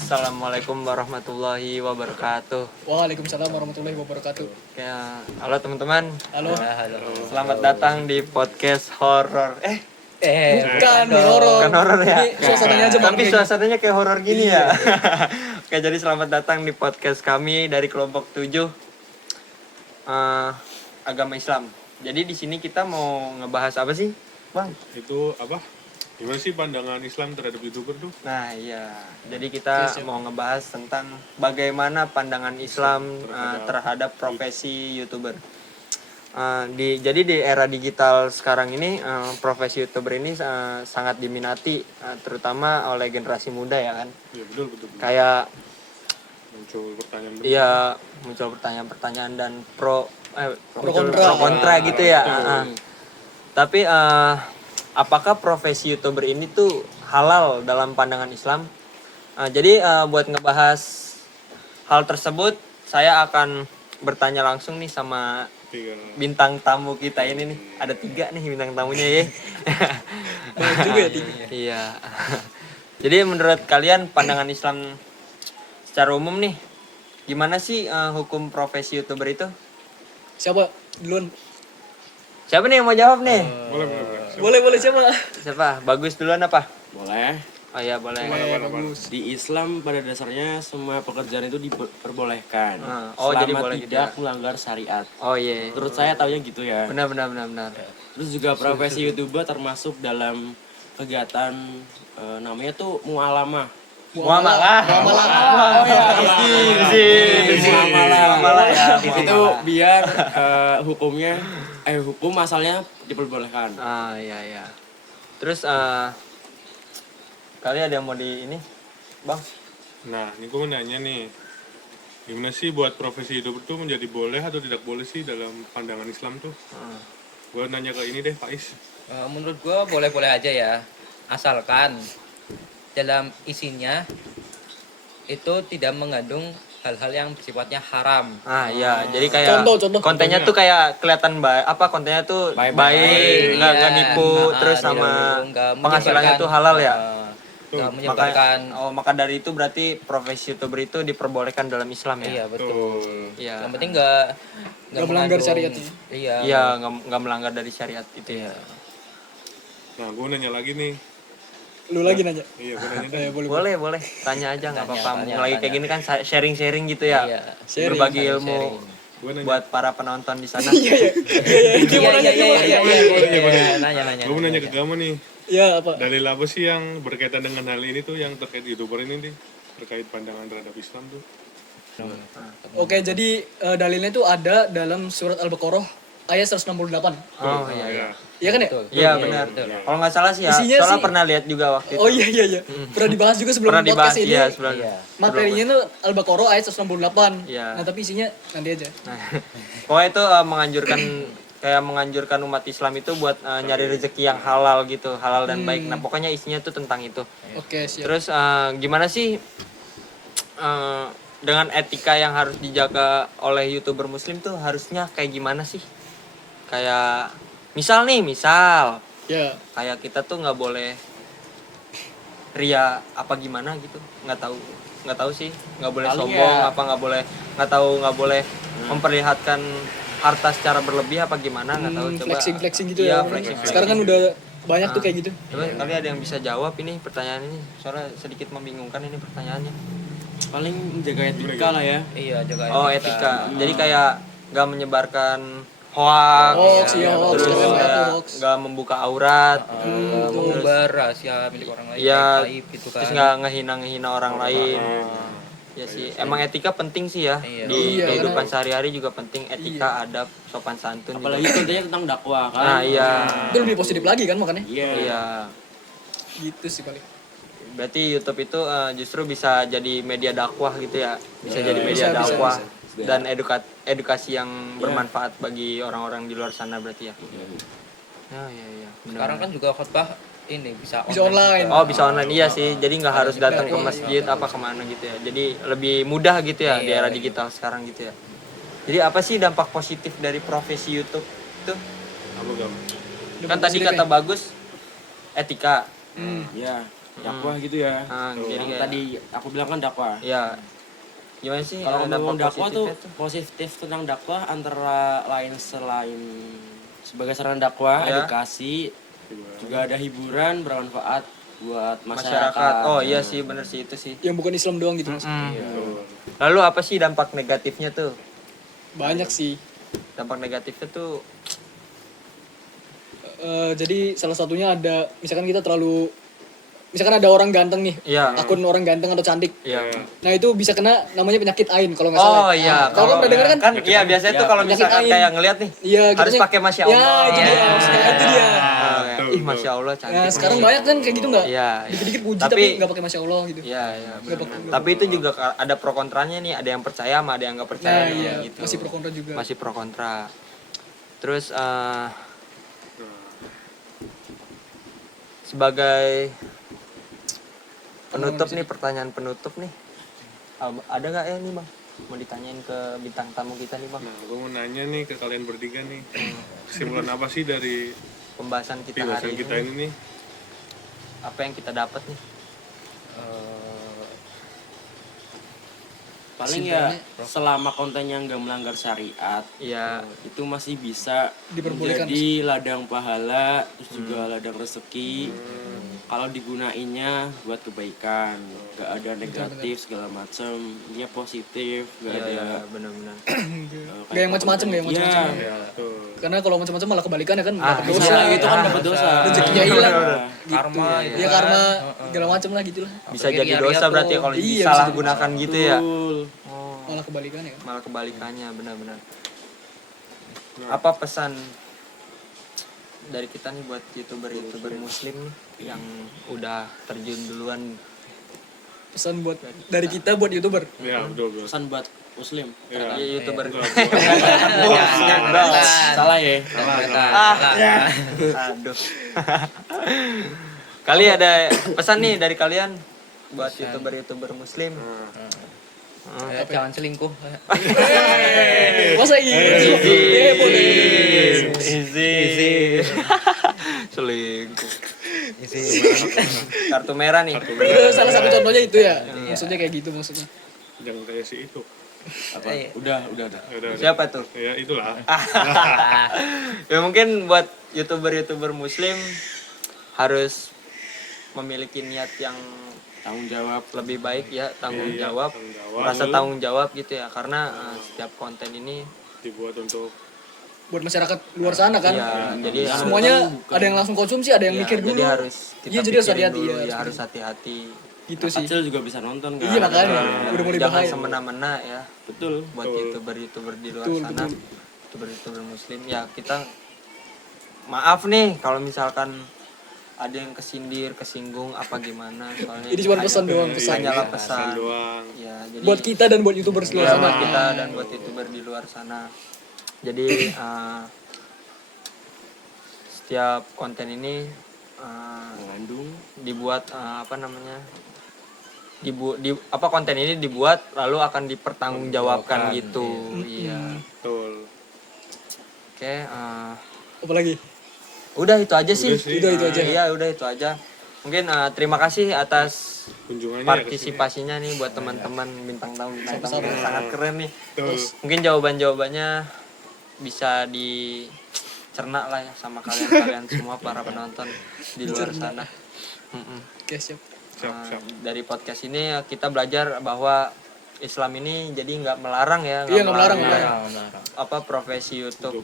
Assalamualaikum warahmatullahi wabarakatuh. Waalaikumsalam warahmatullahi wabarakatuh. Ya, halo teman-teman. Halo. Halo. Selamat datang di podcast horor. Bukan horor. Bukan horor ya. Ini suasananya aja Tapi merinding. suasananya kayak horor gini ya. Oke, jadi selamat datang di podcast kami dari kelompok 7 agama Islam. Jadi di sini kita mau ngebahas apa sih, Bang? Itu apa? Gimana sih pandangan Islam terhadap YouTuber tuh? Nah, iya. Jadi kita mau ngebahas tentang bagaimana pandangan Islam terhadap profesi YouTuber. Jadi di era digital sekarang ini profesi YouTuber ini sangat diminati terutama oleh generasi muda ya kan. Ya betul. Kayak Muncul pertanyaan iya muncul pertanyaan-pertanyaan dan muncul kontra. pro kontra gitu ya. Tapi apakah profesi YouTuber ini tuh halal dalam pandangan Islam? Jadi buat ngebahas hal tersebut saya akan bertanya langsung nih sama bintang tamu kita ini nih. Ada 3 nih bintang tamunya ya. Banyak juga ya 3. Iya. Jadi menurut kalian pandangan Islam secara umum nih, gimana sih hukum profesi YouTuber itu? Siapa duluan? Siapa nih yang mau jawab nih? Boleh siapa? Siapa? Bagus duluan apa? Boleh. Oh iya boleh. Bagus. Di Islam pada dasarnya semua pekerjaan itu diperbolehkan. Oh, jadi selama boleh gitu tidak ya? melanggar syariat. Oh iya. Menurut saya taunya gitu ya. Benar. Terus juga profesi YouTuber termasuk dalam kegiatan namanya tuh mualamah. Muamalah. Muamalah. Muamalah ya. Itu biar hukum asalnya diperbolehkan. Iya. Terus kalian ada yang mau di ini, Bang? Nah, ini gue mau nanya nih. Gimana sih buat profesi YouTuber tuh menjadi boleh atau tidak boleh sih dalam pandangan Islam tuh? Gue nanya ke ini deh, Faiz. Menurut gue boleh-boleh aja ya, asalkan dalam isinya itu tidak mengandung hal-hal yang sifatnya haram. Iya. Jadi kayak Contoh. kontennya tuh kayak kelihatan baik. Kontennya tuh baik, nggak Iya. nipu, terus sama penghasilannya tuh halal ya. Nggak menyebarkan. Maka dari itu berarti profesi YouTuber itu diperbolehkan dalam Islam ya. Iya betul. Iya. Yang penting nggak melanggar mengandung- syariat ya? Iya. Iya, nggak melanggar dari syariat itu ya. Nah, gue nanya lagi nih. Lu lagi nanya. Iya, gue nanya deh. Boleh. Boleh, tanya aja nggak apa-apa. Tanya. Lagi kayak gini kan sharing-sharing gitu ya. Iya. Sharing, Berbagi ilmu Gue nanya. buat para penonton di sana. Iya. Dia mau nanya. Nanya. Gue mau nanya ke kamu nih. Iya apa? Dalil apa sih yang berkaitan dengan hal ini tuh yang terkait YouTuber ini nih? Terkait pandangan terhadap Islam tuh. Oke, jadi dalilnya itu ada dalam surat Al-Baqarah ayat 168. Oh iya. Iya kan ya? Betul. Iya benar. Kalau nggak salah sih ya. Isinya Soalnya sih- pernah lihat juga waktu itu. Oh iya. Pernah dibahas juga sebelum Pernah dibahas podcast ini. ya sebelum. Iya. Materinya itu Al-Baqarah ayat 168. Iya. Nah, tapi isinya nanti aja. Nah, pokoknya itu menganjurkan umat Islam itu buat nyari rezeki yang halal gitu, halal dan baik. Nah, pokoknya isinya tuh tentang itu. Oke, siap. Terus gimana sih dengan etika yang harus dijaga oleh YouTuber Muslim tuh harusnya kayak gimana sih? Kayak misal Ya. kayak kita tuh nggak boleh ria apa gimana gitu, nggak tahu sih, nggak boleh Paling sombong ya. apa nggak boleh memperlihatkan harta secara berlebih apa gimana, nggak tahu. Coba Flexing gitu iya, ya. flexing. Sekarang kan udah banyak tuh kayak gitu. Coba kali ada yang bisa jawab ini pertanyaan ini, soalnya sedikit membingungkan ini pertanyaannya. Paling menjaga etika lah ya. Iya, jaga Etika. Jadi kayak nggak menyebarkan hoax, Hoax, terus jangan kayak hoax. nggak membuka aurat, mengumbar rahasia milik orang lain, ya, aib gitu kan. terus nggak ngehina orang lain. Ya sih, emang etika penting sih ya. Iya. Di Iya, kehidupan sehari-hari juga penting etika, adab, sopan santun. Apalagi juga. kontennya tentang dakwah kan. Nah iya, Itu lebih positif lagi kan makanya. iya. Gitu sih paling. Berarti YouTube itu justru bisa jadi media dakwah gitu ya, bisa jadi media bisa, dakwah bisa. dan edukasi yang bermanfaat bagi orang-orang di luar sana berarti ya. Iya. Benar. Sekarang kan juga khotbah ini bisa online. juga. Oh bisa online, iya sih. Jadi nggak harus datang ke masjid apa kemana gitu ya. Jadi lebih mudah gitu ya di era digital sekarang gitu ya. Jadi apa sih dampak positif dari profesi YouTube itu? Apa kamu? Kan tadi kata bagus etika. Ya. dakwah gitu ya. Jadi Yang kayak- tadi aku bilang kan dakwah. Ya. Gimana sih? Kalau dampak ngomong dakwah tuh positifnya positif tentang dakwah antara lain selain sebagai sarana dakwah, Ya. edukasi, juga ada hiburan bermanfaat buat masyarakat. masyarakat. Oh iya sih, bener sih itu sih. Yang bukan Islam doang gitu Mas. Lalu apa sih dampak negatifnya tuh? Banyak sih. Dampak negatifnya tuh Jadi salah satunya ada misalkan ada orang ganteng nih, Iya. akun orang ganteng atau cantik. Iya. Nah itu bisa kena namanya penyakit ain kalau nggak salah. Oh iya, Kalau pernah dengar kan? kan iya biasanya tuh kalau penyakit misalkan ain. kayak ngeliat nih Iya, harus gitu pakai Masya Ya, Allah. itu dia, maksudnya itu dia. Ih, Masya Allah cantik. Nah sekarang banyak kan kayak gitu nggak? Iya, iya. Dikit-dikit puji Tapi- tapi nggak pakai masya Allah gitu. Iya, iya. Nggak benar. pakai- Tapi itu juga ada pro kontranya nih, ada yang percaya sama ada yang nggak percaya Nah nih, iya, gitu. masih pro kontra juga. Masih pro kontra. Terus sebagai penutup nih, pertanyaan penutup nih, ada nggak ya nih bang mau ditanyain ke bintang tamu kita nih bang? Nah, gue mau nanya nih ke kalian bertiga nih, kesimpulan apa sih dari Pembahasan kita pembahasan hari kita ini, ini nih? apa yang kita dapat nih? Paling ya selama kontennya nggak melanggar syariat, Iya. itu masih bisa Diperbolehkan. menjadi ladang pahala, terus juga ladang rezeki. Kalau digunainnya buat kebaikan, nggak ada negatif segala macem, dia positif, nggak Iya, ada iya, benar-benar. Gak yang macem-macem, gak yang Iya. macem-macem. Ya, betul. Karena kalau macam-macam malah kebalikannya kan dapat Dosa dosa. gitu kan dapat dosa. Rezekinya hilang. Iya. Karma Ya karena segala macam lah gitu lah. Bisa Apalagi jadi Ria-Ria dosa tuh. berarti kalau Iya, disalah bisa gunakan gitu ya. Betul. Oh, Malah kebalikannya kan. malah kebalikannya, benar-benar. Apa pesan dari kita nih buat youtuber muslim nih yang udah terjun duluan? Pesan buat dari kita buat YouTuber. Ya, betul, betul. Pesan buat muslim. Ya, Youtuber Salah ya. aduh. Kali ada pesan nih dari kalian buat youtuber muslim? Jangan selingkuh. Masa iya? Boleh. Easy. Selingkuh. Kartu merah nih. Salah satu contohnya itu ya. Maksudnya kayak gitu maksudnya. jangan kayak si itu. Apa? Udah. Ya, udah. Siapa tuh? Ya, itulah. Ya mungkin buat youtuber muslim harus memiliki niat yang Tanggung jawab. lebih baik ya, tanggung Iya, jawab, tanggung jawab. rasa tanggung jawab gitu ya, karena setiap konten ini Dibuat untuk Buat masyarakat luar sana kan. ya jadi Semuanya ada yang langsung konsumsi, ada yang ya, mikir dulu. jadi harus kita Iya, jadi harus pikirin hati-hati dulu, ya. ya harus hati-hati, Gitu sih. Kecil juga bisa nonton kan. Iya makanya. Ya, Udah mulai jangan bahaya. semena-mena ya Betul. buat youtuber di luar Betul, sana, betul. youtuber muslim ya, kita maaf nih kalau misalkan ada yang kesindir, kesinggung apa gimana, soalnya Ini cuma hanya- pesan doang, pesan. hanyalah pesan pesan. doang. Ya, jadi Buat kita dan buat YouTuber di luar ya, sana. buat kita dan buat youtuber di luar sana. Jadi setiap konten ini Mengandung. dibuat konten ini dibuat lalu akan dipertanggungjawabkan gitu. Iya. Betul. Oke, Apalagi? udah itu aja sih. Udah sih. Udah itu aja. Iya, udah itu aja. Mungkin terima kasih atas Kunjungannya partisipasinya nih buat teman-teman bintang tamu yang sangat keren nih. Betul. Mungkin jawabannya bisa dicerna lah ya sama kalian semua para penonton di luar sana. Oke, siap. Siap. Dari podcast ini kita belajar bahwa Islam ini jadi nggak melarang ya, Iya, nggak melarang, profesi YouTube,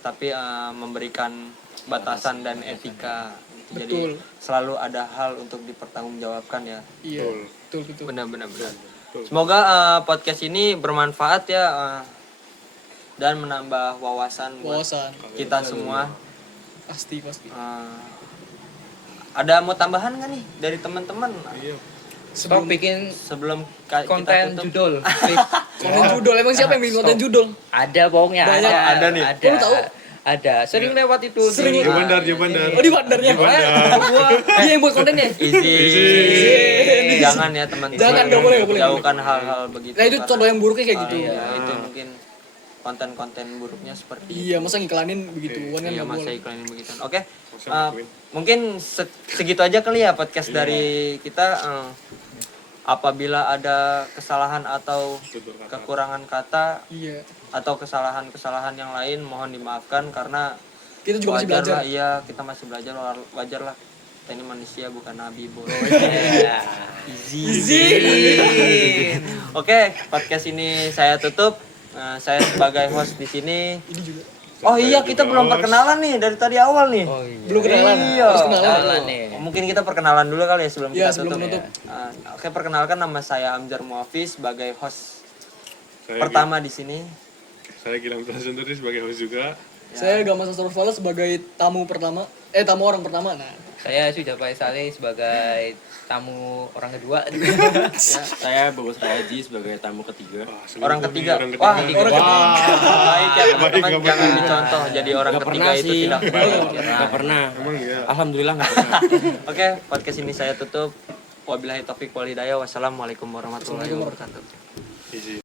tapi memberikan batasan dan etika. Jadi Betul. selalu ada hal untuk dipertanggungjawabkan ya. Iya. Betul. Benar. Semoga podcast ini bermanfaat ya dan menambah wawasan buat Wawasan. kita semua. Pasti. Ada mau tambahan nggak nih dari teman-teman Iya. Stop bikin sebelum konten kita tutup? judul. Konten judul, emang siapa yang bikin konten judul? Ada bohongnya. Banyak. Ada nih. Ada. Oh, lu tahu? Ada. Sering lewat itu. Sering. di- Jabandar. Oh, di bandarnya. Dia yang buat kontennya. Izin. Jangan ya teman-teman. Jangan, nggak boleh. Jauhkan hal-hal begitu. Nah, itu karena- contoh yang buruknya kayak gitu. Iya, itu mungkin konten-konten buruknya seperti Iya, masa ngiklanin begituan kan iya, nggak masa boleh. iklan begitu. Oke. Masa Uh, ngikutin. mungkin segitu aja kali ya podcast dari kita. Apabila ada kesalahan atau Tutur kata. kekurangan kata Iya. atau kesalahan-kesalahan yang lain mohon dimaafkan karena Kita juga masih wajar belajar. lah, iya kita masih belajar, wajar lah, kita ini manusia bukan nabi bro. Easy. Oke, podcast ini saya tutup. Saya sebagai host di sini. Ini juga. Oh iya, kita juga belum host. perkenalan nih dari tadi awal nih. Oh iya. Belum kenalan. Iya. Harus kenalan. Kenalan nih. Mungkin kita perkenalan dulu kali ya sebelum Iya, kita sebelum tutup. menutup. Oke, perkenalkan nama saya Amjar Muafiz sebagai host Saya pertama di sini. Saya Gilang Prasanturi sebagai host juga. Saya Gamas Asrofala sebagai tamu pertama. Tamu orang pertama. Nah, Saya sudah Pak Saleh sebagai tamu orang kedua. Saya Bagus Raji sebagai tamu ketiga. Wah, seneng Orang tuh ketiga. nih, Wah, orang ketiga. baik ya teman-teman, Baik, jangan baik. dicontoh jadi orang Nggak ketiga pernah itu sih. tidak baik. Nggak pernah. Emang iya. Alhamdulillah nggak pernah. Oke, podcast ini saya tutup. Wabillahi taufik wal hidayah. Wassalamualaikum warahmatullahi wabarakatuh. Easy.